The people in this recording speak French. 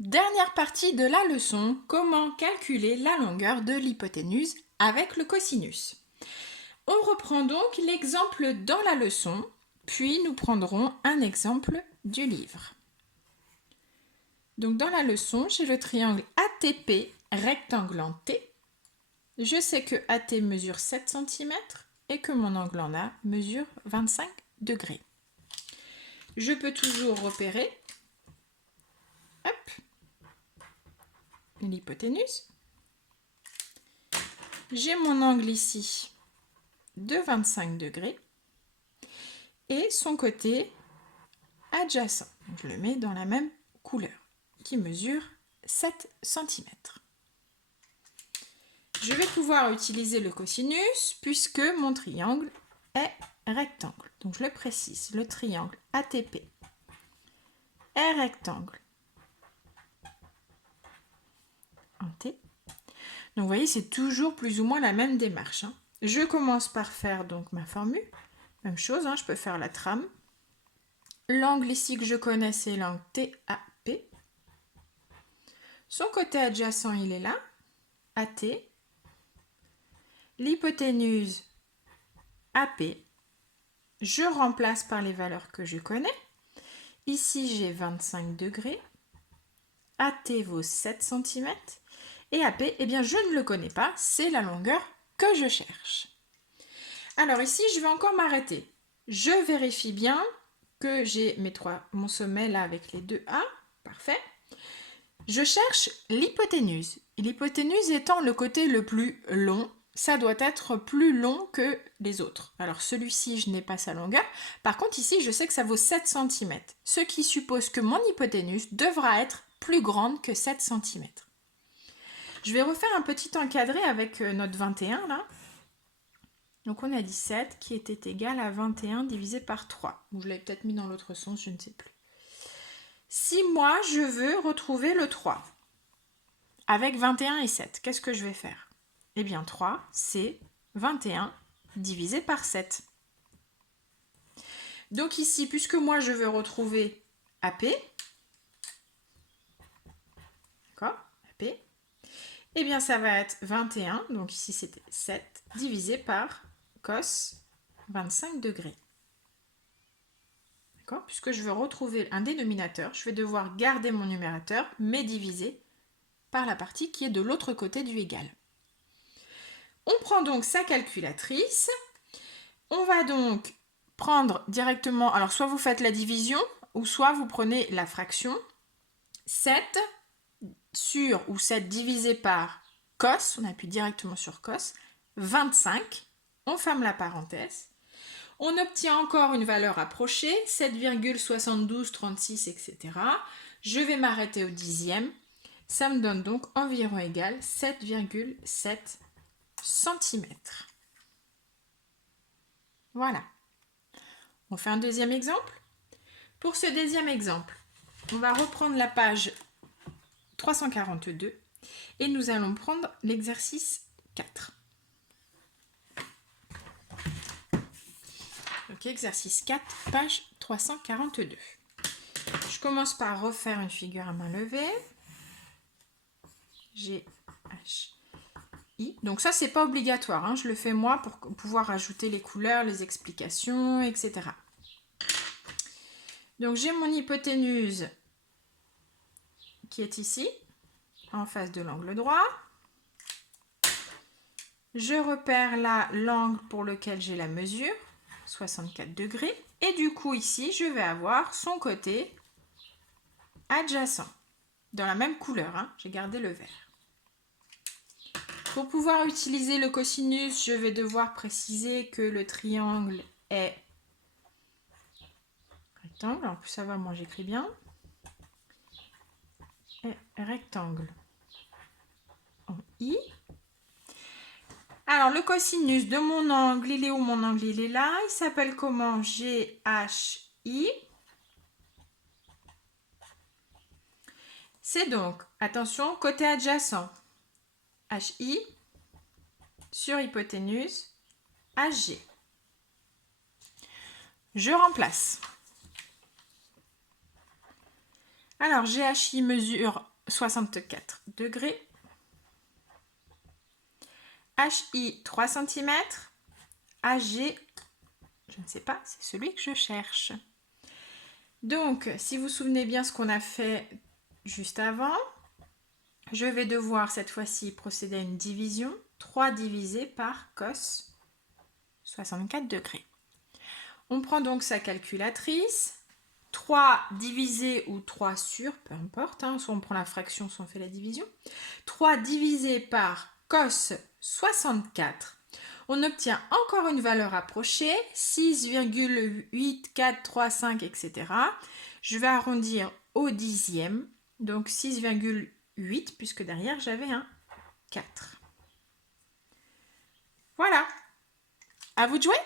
Dernière partie de la leçon, comment calculer la longueur de l'hypoténuse avec le cosinus. On reprend donc l'exemple dans la leçon, puis nous prendrons un exemple du livre. Donc dans la leçon, j'ai le triangle ATP rectangle en T. Je sais que AT mesure 7 cm et que mon angle en A mesure 25 degrés. Je peux toujours repérer l'hypoténuse. J'ai mon angle ici de 25 degrés et son côté adjacent. Je le mets dans la même couleur qui mesure 7 cm. Je vais pouvoir utiliser le cosinus puisque mon triangle est rectangle. Donc je le précise, le triangle ATP est rectangle en T. Donc vous voyez, c'est toujours plus ou moins la même démarche. Je commence par faire donc ma formule. Même chose, je peux faire la trame. L'angle ici que je connais, c'est l'angle TAP. Son côté adjacent, il est là, AT. L'hypoténuse AP, je remplace par les valeurs que je connais. Ici, j'ai 25 degrés. AT vaut 7 cm. Et AP, eh bien, je ne le connais pas, c'est la longueur que je cherche. Alors ici, je vais encore m'arrêter. Je vérifie bien que j'ai mon sommet là avec les deux A. Parfait. Je cherche l'hypoténuse. L'hypoténuse étant le côté le plus long, ça doit être plus long que les autres. Alors celui-ci, je n'ai pas sa longueur. Par contre, ici, je sais que ça vaut 7 cm. Ce qui suppose que mon hypoténuse devra être plus grande que 7 cm. Je vais refaire un petit encadré avec notre 21 là. Donc on a 17 qui était égal à 21 divisé par 3. Ou je l'avais peut-être mis dans l'autre sens, je ne sais plus. Si moi je veux retrouver le 3 avec 21 et 7, qu'est-ce que je vais faire? Eh bien 3 c'est 21 divisé par 7. Donc ici, puisque moi je veux retrouver AP, d'accord, AP, eh bien ça va être 21, donc ici c'était 7, divisé par cos 25 degrés. D'accord? Puisque je veux retrouver un dénominateur, je vais devoir garder mon numérateur, mais diviser par la partie qui est de l'autre côté du égal. On prend donc sa calculatrice. On va donc prendre directement, alors soit vous faites la division, ou soit vous prenez la fraction. 7 sur, ou 7 divisé par cos, on appuie directement sur cos, 25, on ferme la parenthèse. On obtient encore une valeur approchée, 7,7236, etc. Je vais m'arrêter au dixième. Ça me donne donc environ égal 7,7 cm. Voilà. On fait un deuxième exemple. Pour ce deuxième exemple, on va reprendre la page 342 et nous allons prendre l'exercice 4. Donc exercice 4, page 342. Je commence par refaire une figure à main levée. G, H, I. Donc ça, c'est pas obligatoire. Je le fais moi pour pouvoir ajouter les couleurs, les explications, etc. Donc j'ai mon hypoténuse qui est ici, en face de l'angle droit. Je repère là l'angle pour lequel j'ai la mesure, 64 degrés. Et du coup, ici, je vais avoir son côté adjacent, dans la même couleur. J'ai gardé le vert. Pour pouvoir utiliser le cosinus, je vais devoir préciser que le triangle est rectangle. En plus, ça va, moi j'écris bien. Est rectangle en I. Alors, le cosinus de mon angle, il est où mon angle? Il est là. Il s'appelle comment? GHI. C'est donc, attention, côté adjacent. HI sur hypoténuse HG. Je remplace. Alors, GHI mesure 64 degrés. HI 3 cm. AG, je ne sais pas, c'est celui que je cherche. Donc, si vous vous souvenez bien ce qu'on a fait juste avant, je vais devoir cette fois-ci procéder à une division. 3 divisé par cos 64 degrés. On prend donc sa calculatrice. 3 divisé ou 3 sur, peu importe, hein, soit on prend la fraction, soit on fait la division. 3 divisé par cos 64. On obtient encore une valeur approchée, 6,8435, etc. Je vais arrondir au dixième, donc 6,8, puisque derrière j'avais un 4. Voilà, à vous de jouer!